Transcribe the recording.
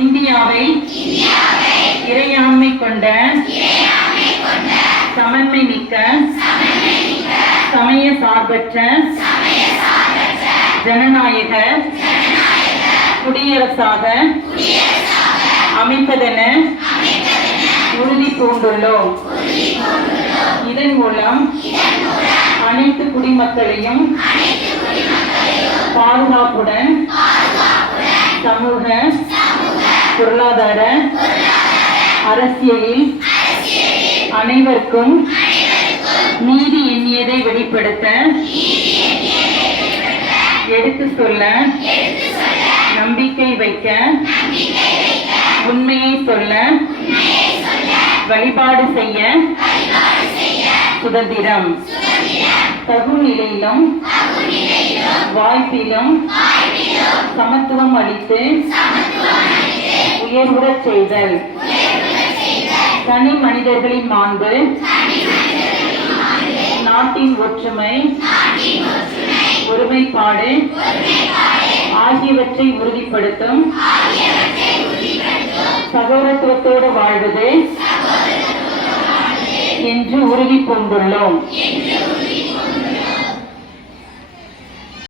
இந்தியாவை இறையாண்மை கொண்ட சமன்மை மிக்க சமய சார்பற்ற ஜனநாயக குடியரசாக அமைப்பதென உறுதி பூண்டுள்ளோம். இதன் மூலம் அனைத்து குடிமக்களையும் பாதுகாப்புடன் சமூக, பொருளாதார, அரசியலில் அனைவருக்கும் நீதி எண்ணியதை வெளிப்படுத்த, எடுத்து சொல்ல, நம்பிக்கை வைக்க, உண்மையை சொல்ல, வழிபாடு செய்ய சுதந்திரம். தகுநிலையிலும் வாய்ப்பிலும் சமத்துவம் அளித்து உயர்வுறச் செய்தல். தனி மனிதர்களின் மாண்பு, நாட்டின் ஒற்றுமை, ஒருமைப்பாடு ஆகியவற்றை உறுதிப்படுத்தும் சகோதரத்துவத்தோடு வாழ்வது என்று உறுதி பூண்டுள்ளோம்.